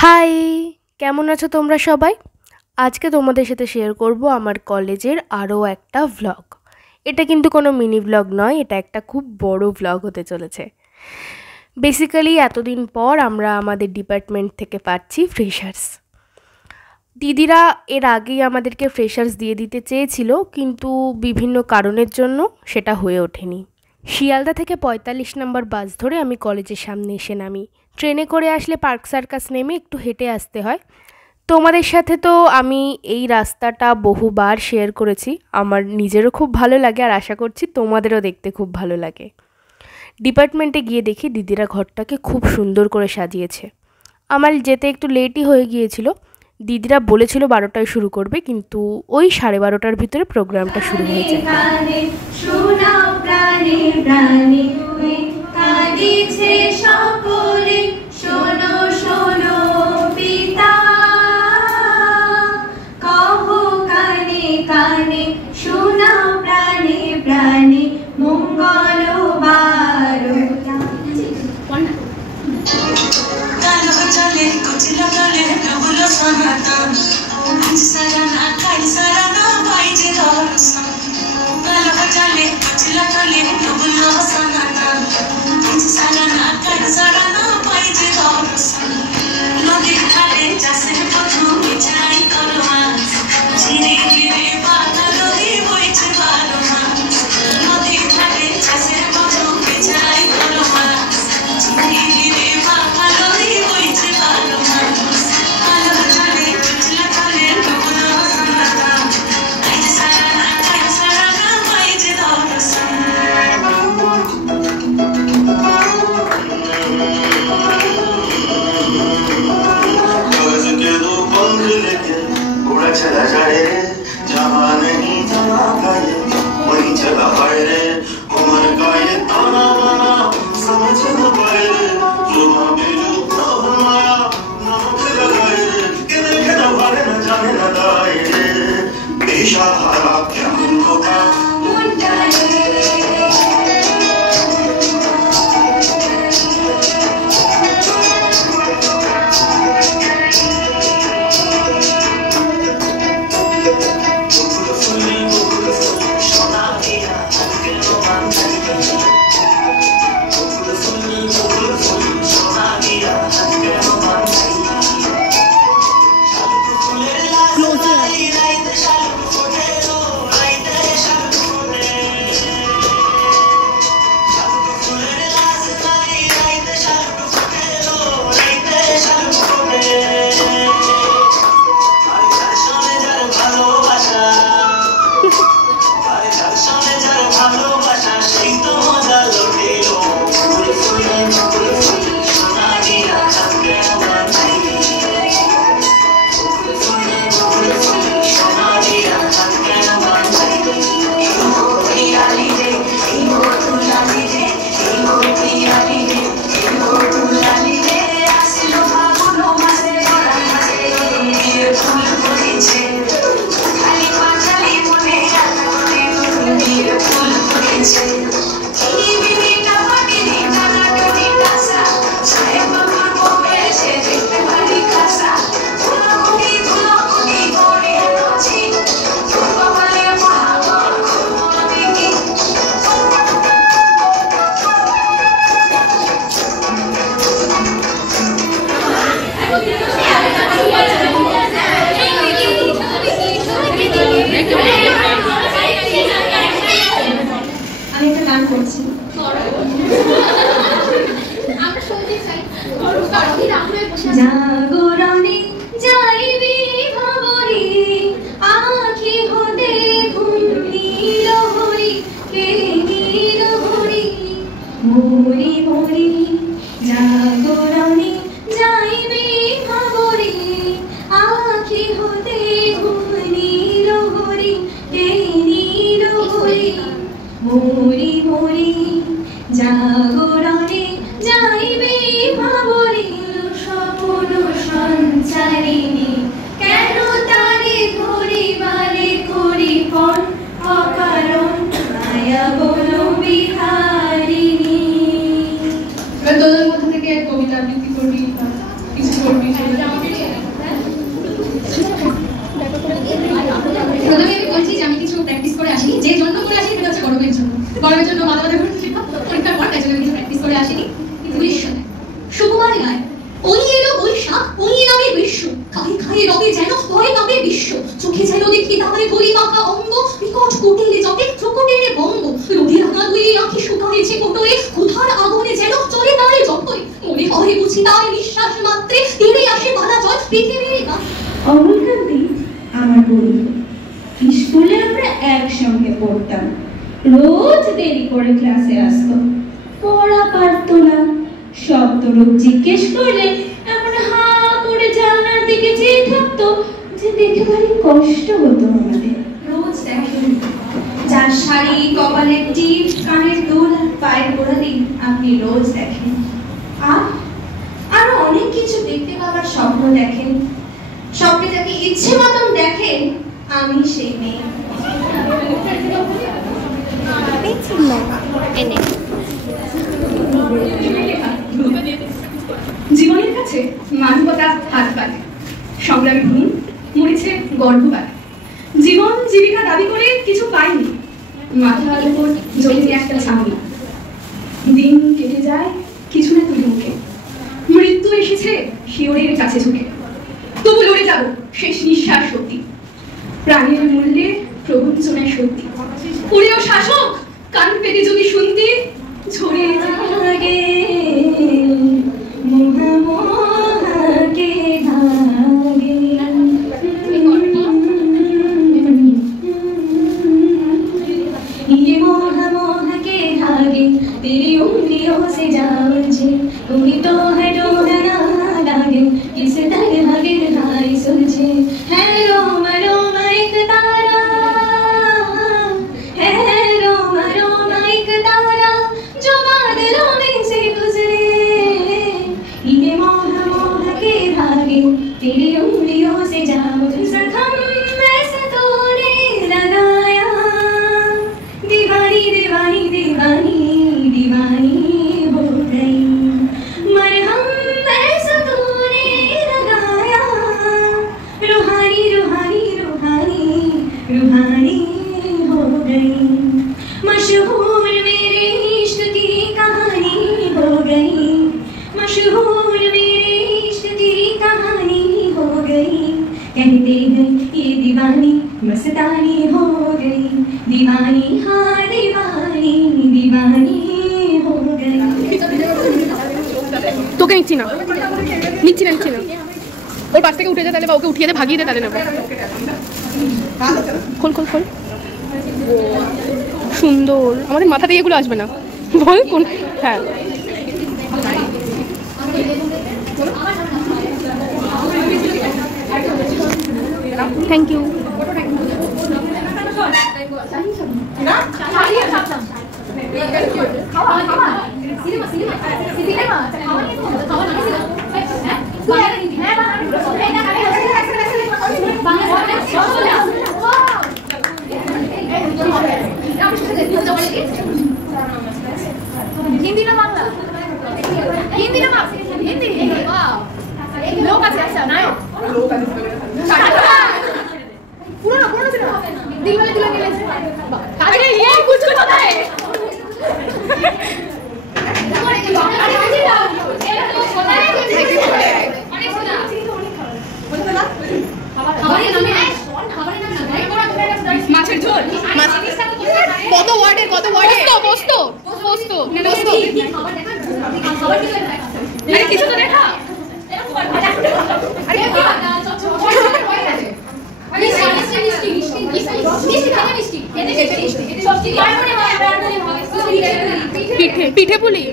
High, কেমন আছো তোমরা সবাই? আজকে তোমাদের সাথে শেয়ার করব আমার কলেজের আরও একটা ভ্লগ। এটা কিন্তু কোনো মিনি ভ্লগ নয়, এটা একটা খুব বড় ভ্লগ হতে চলেছে। বেসিক্যালি এতদিন পর আমরা আমাদের ডিপার্টমেন্ট থেকে পাচ্ছি ফ্রেশার্স। দিদিরা এর আগেই আমাদেরকে ফ্রেশার্স দিয়ে দিতে চেয়েছিল, কিন্তু বিভিন্ন কারণের জন্য সেটা হয়ে ওঠেনি। শিয়ালদা থেকে ৪৫ নম্বর বাস ধরে আমি কলেজের সামনে এসে নামি। ট্রেনে করে আসলে পার্ক সার্কাস নেমে একটু হেঁটে আসতে হয়। তোমাদের সাথে তো আমি এই রাস্তাটা বহুবার শেয়ার করেছি, আমার নিজেরও খুব ভালো লাগে আর আশা করছি তোমাদেরও দেখতে খুব ভালো লাগে। ডিপার্টমেন্টে গিয়ে দেখি দিদিরা ঘরটাকে খুব সুন্দর করে সাজিয়েছে। আমার যেতে একটু লেটই হয়ে গিয়েছিল। দিদিরা বলেছিল ১২টায় শুরু করবে, কিন্তু ওই ১২:৩০টার ভিতরে প্রোগ্রামটা শুরু হয়ে যায়। चला जाए जहाँ नहीं जहाँ खाए वहीं चला पाए रे उम्र का ये ताना बाना समझ न पाए जो हमें जो हमारा नमक लगाए कि देखे न भारे न जाने न दाए पेशा हारा क्या उनको का কবিতা আবৃত্তি করবি, কিছু করবি। প্রথমে আমি বলছি যে আমি কিছু প্র্যাকটিস করে আসি, যে জন্য করে আসি সেটা হচ্ছে গরমের জন্য। গরমের জন্য মাথা ব্যথা করছিল পরীক্ষার পর, তাই জন্য কিছু প্র্যাকটিস করে আসিনি। কিন্তু বিশ্বনে সুকুমার গায় ওই এলো বৈশাখ, ওই নামে গ্রীষ্ম, খাই খাই রবে যেন হয় নামে বিশ্ব, চোখে যেন দেখি তাহারে গলি মাখা অঙ্গ, বিকট কুটিলে যতে ত্রকটের বঙ্গ, রোদে রাঙা দুই আঁখি শুকায়েছে কোটরে, ক্ষুধার আগুনে যেন চলে তারে জপরে, মনে হয় বুঝি তার নিঃশ্বাস মাত্রে তীরে আসে বালা জল পৃথিবীর গান। অমলকান্তি আমার বন্ধু, স্কুলে আমরা একসঙ্গে পড়তাম, রোজ দেরি করে ক্লাসে আসতো, পড়া পারতো না, শব্দরূপ জিজ্ঞেস করলে এমন হা করে জানলার দিকে চেয়ে থাকতো যে দেখে ভারী কষ্ট হতো আমাদের। রোজ দেখেন যার শাড়ি, কপালের টিপ, কানের দুল, পায়ের গোড়ালি আপনি রোজ দেখেন। আর আরো অনেক কিছু দেখতে পাওয়ার স্বপ্ন দেখেন। স্বপ্নে যাকে ইচ্ছে মতন দেখেন, আমি সেই মেয়ে। জীবনের কাছে মানবতা হাত পাতে, সংগ্রামী ভূমি মরেছে গর্ভপাতে। জীবন জীবিকা দাবি করে কিছু পাইনি, মাথার উপর জ্বলেছে একটা ছাউনি। দিন কেটে যায় কিছু না তুই মুখে, মৃত্যু এসেছে শিওরের কাছে ঝুঁকে। তবু লড়ে যাব শেষ নিঃশ্বাস সত্যি, প্রাণের মূল্যে প্রবঞ্চনায় সত্যি। উড়েও শাসক কান পেতে যদি শুনতি, ঝরে লাগে মোহা মোহাকে ধাগে, ये मोहा मोहा के धागे तेरी उंगलियों से जा उलझे, तुम्ही तो है डोहना लागे, किस तरह भागे हाय सुलझे। है रोमा रोमा एक तारा, है रोमा रोमा एक तारा, जो बादलों में से गुजरे, ये मोहा मोहा के धागे तेरी उंगलियों से जा उलझे। जख्म ऐसा तूने लगाया, दीवानी दीवानी दीवानी दीवानी हो गई, मरहम ऐसा तूने लगाया, रूहानी रूहानी रूहानी रूहानी हो गई, मशहूर मेरे इश्क की कहानी हो गई, मशहूर मेरे इश्क की कहानी हो गई, कहते हैं ये दीवानी मस्तानी हो गई, दीवानी हाँ दीवानी दीवानी हो गई। তোকে নিচ্ছি না, নিচ্ছি না, নিচ্ছি না। ওর পাশ থেকে উঠে যায় তাহলে, বা ওকে উঠিয়ে দে, ভাগিয়ে দে, তাহলে নেবো। খোল খোল খোল। সুন্দর, আমাদের মাথা থেকে এগুলো আসবে না, বল কোন? হ্যাঁ, থ্যাংক ইউ। হিন্দি না বাংলা? হিন্দি না বাংলা? হিন্দি। ওয়াও, লোক আছে। আচ্ছা, নায়ক পুরনো পুরনো সিনেমা দিলওয়ালে দুলহানিয়া ले जाएंगे। अरे ये कुछ कुछ होता है। মাছের ঝোল, কত ওয়ার্ডের পোস্ত পোস্ত পোস্ত। আরে কিছু তো দেখা। আরে পিঠে পিঠে পুলি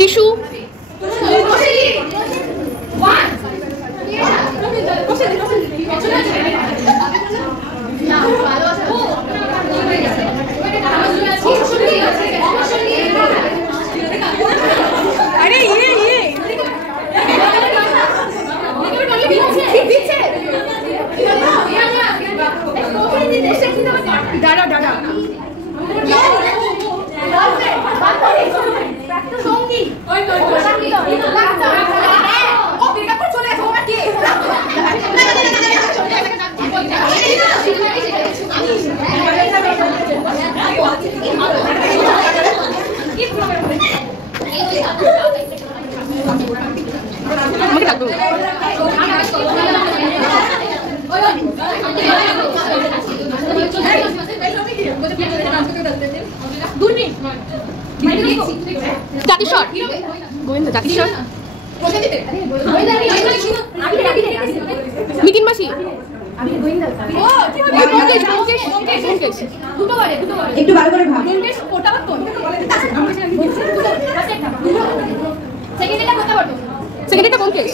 যিশু দূরবীন জাতিস্বর গোবিন্দ জাতিস্বর নিতিন মাসি একটু ভালো করে ভাব। সেকেন্ডটা কোনকেশ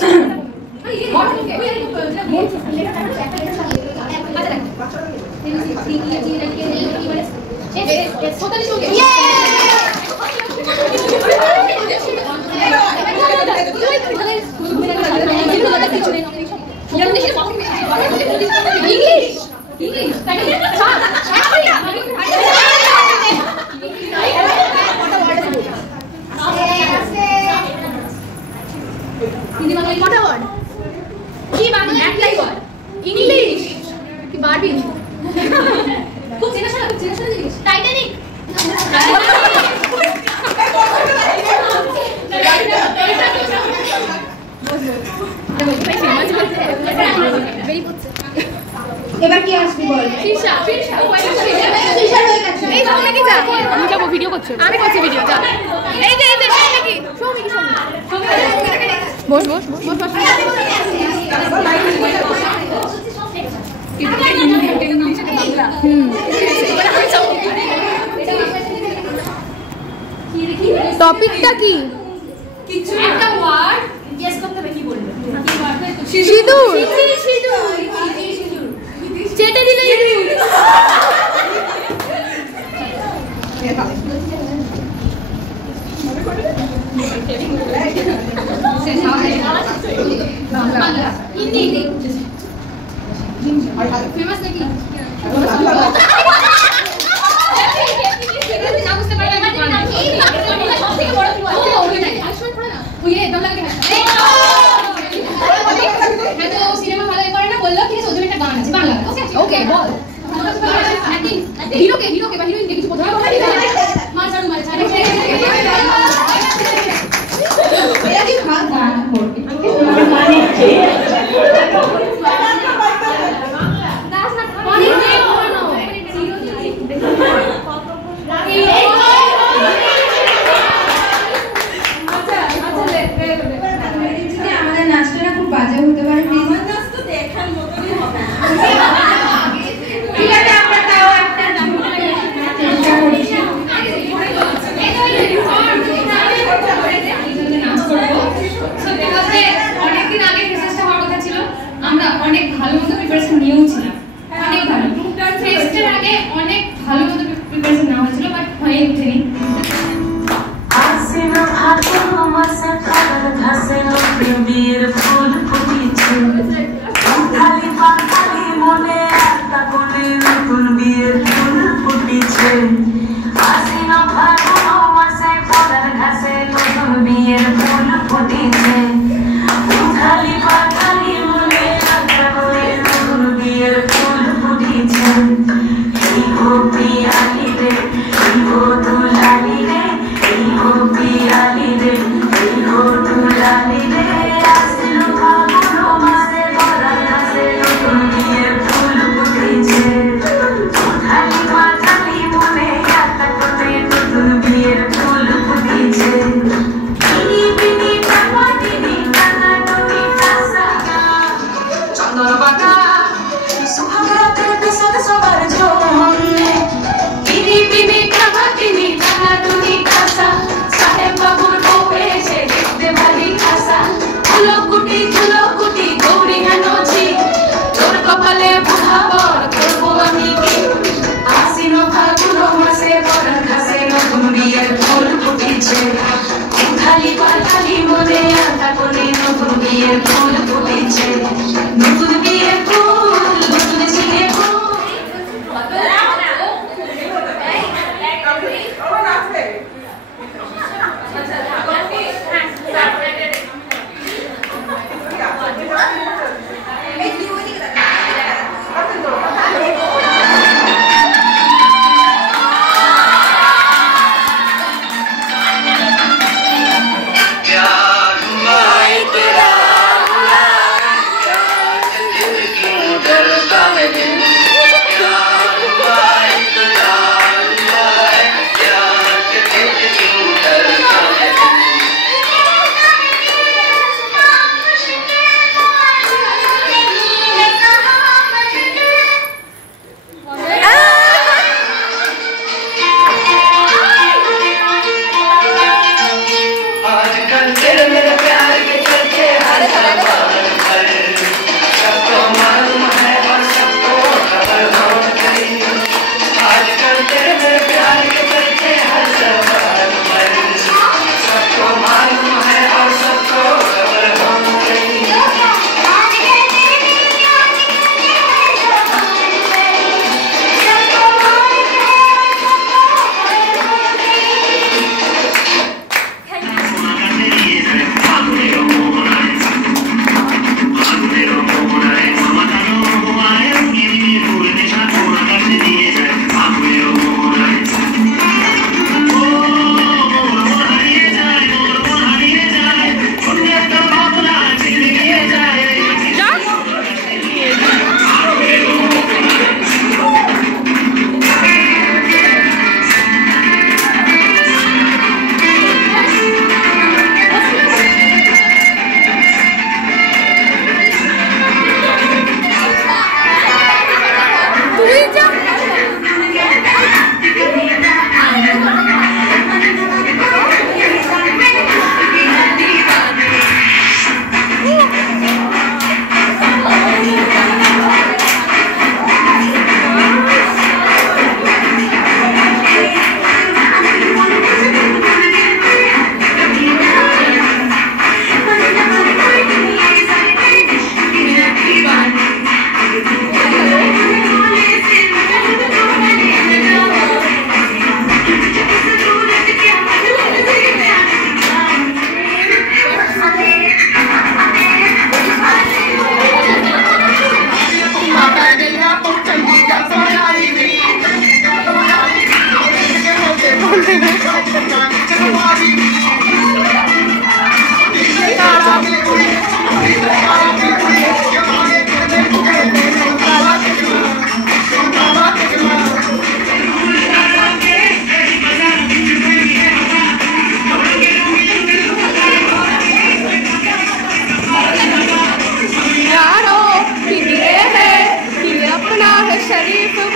इंग्लिश की बारबी खूब চেনা শোনা জিনিস টাইটানিক এবার কি আসবি বল? শীর্ষা শীর্ষার হয়ে গেছে। এই যাও নাকি যা আমি যাবো ভিডিও করছি আমি করছি ভিডিও যা এই যে নাকি সৌমি কি সৌমি বস বস বস বস টপিকটা কি কিছু একটা ওয়ার্ড গেস করতে হবে কি বলবে সিঁদুর সিঁদুর চেটে দিলে হিন্দি ফেমাস নাকি ओके बोल हीरो के বা হিরোইন কে কিছু কথা বল মার ছাড়ু এরা কি ভাগ গান করবে? আমাদের নাচটা না খুব বাজে হতে পারে, প্লিজ। নাচ তো দেখার মতই হবে। ঠিক আছে, আমরা তাও একটা চেষ্টা করছি। অনেকদিন আগে ফেস্টটা হওয়ার কথা ছিল, আমরা অনেক ভালো মতো প্রিপারেশন নিয়েওছিলাম, অনেক ভালো ফেস্টের আগে অনেক ভালো মতো প্রিপারেশন নেওয়া হয়েছিল, বাট হয়ে ওঠেনি।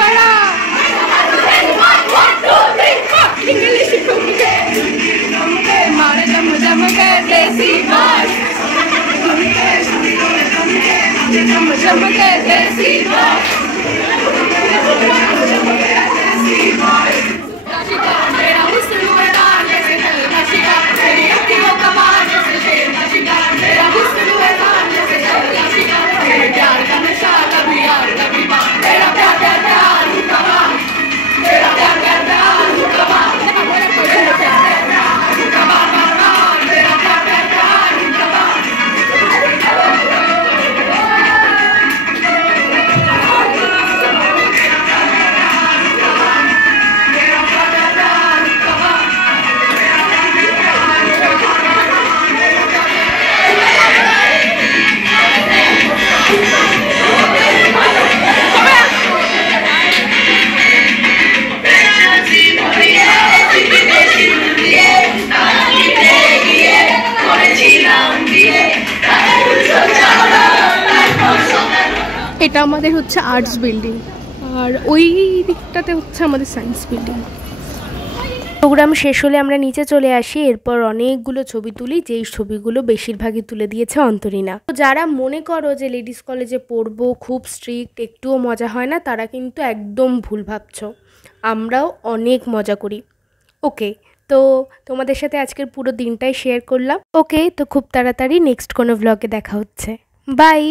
बड़ा इंग्लिश मारे जम जम के देसी बात जम जम के देसी बात मेरा हुस्न मैदान जैसे कल नशिका मेरी अखियों का बार जैसे शेर नशिका मेरा हुस्न मैदान जैसे कल नशिका मेरे प्यार का नशा कभी यार कभी बात मेरा प्यार प्यार प्यार हुक्मा मेरा प्यार प्यार प्यार हुक्मा मेरा प्यार प्यार हुक्मा मेरा प्यार प्यार प्यार हुक्मा এটা আমাদের হচ্ছে আর্টস বিল্ডিং আর ওই দিকটাতে হচ্ছে আমাদের সায়েন্স বিল্ডিং। প্রোগ্রাম শেষ হলে আমরা নিচে চলে আসি, এরপর অনেকগুলো ছবি তুলি, যেই ছবিগুলো বেশিরভাগই তুলে দিয়েছে অন্তরীনা। তো যারা মনে করো যে লেডিস কলেজে পড়বো খুব স্ট্রিক্ট একটুও মজা হয় না, তারা কিন্তু একদম ভুল ভাবছো, আমরাও অনেক মজা করি। ওকে, তো তোমাদের সাথে আজকের পুরো দিনটাই শেয়ার করলাম। ওকে, তো খুব তাড়াতাড়ি নেক্সট কোনো ব্লগে দেখা হচ্ছে। বাই।